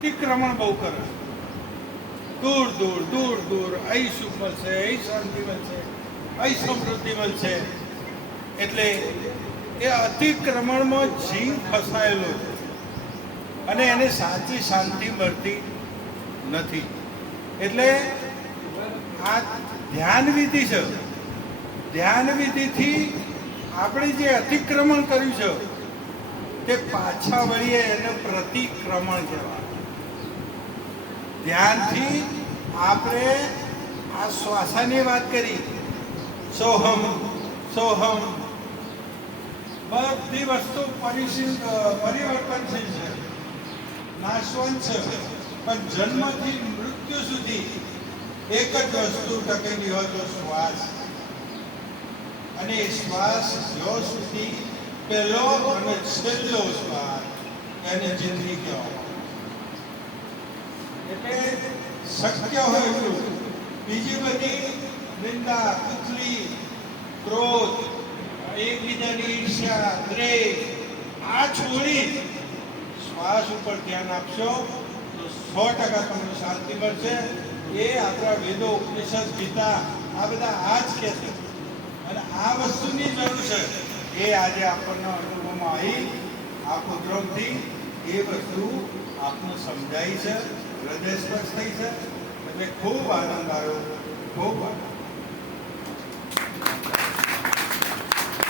અતિક્રમણ બહુ કરે, દૂર દૂર દૂર દૂર અહીં સુખ મળશે, અહીં શાંતિ મળશે, અહીં સમૃદ્ધિ મળશે. એટલે એ અતિક્રમણમાં જીવ ફસાયેલો છે અને એને સાચી શાંતિ મળતી નથી. એટલે આ ધ્યાન વિધિ છે. ધ્યાન વિધિથી આપણે જે અતિક્રમણ કર્યું છે તે પાછા વળીએ એને પ્રતિક્રમણ કહેવાય. ધ્યાનથી આપણે આ શ્વાસની વાત કરી, સોહમ સોહમ, બધી વસ્તુ પરિવર્તનશીલ છે, નાશવંત છે, પણ જન્મથી મૃત્યુ સુધી એક જ વસ્તુ ટકેલી હોય તો શ્વાસ. અને એ શ્વાસ જ્યાં સુધી પહેલો અને છેલ્લો શ્વાસ એને જિંદગી કહેવાય. એટલે શક્ય હોય એટલું બીજી બધી નિંદા, કુથલી, ક્રોધ, એકબીજાની ઈર્ષ્યા, દ્વેષ આ છોડી શ્વાસ ઉપર ધ્યાન આપશો તો 100% તમને શાંતિ મળશે. એ આપણા વેદો, ઉપનિષદ, ગીતા આ બધા આ જ કહે છે. અને આ વસ્તુની જરૂર છે. એ આજે આપણને અનુભવમાં આવી, આ કુદરતથી એ વસ્તુ આપને સમજાય છે, હૃદય સ્પર્શ થઈ છે. એટલે ખૂબ આનંદ આવ્યો, ખૂબ આનંદ.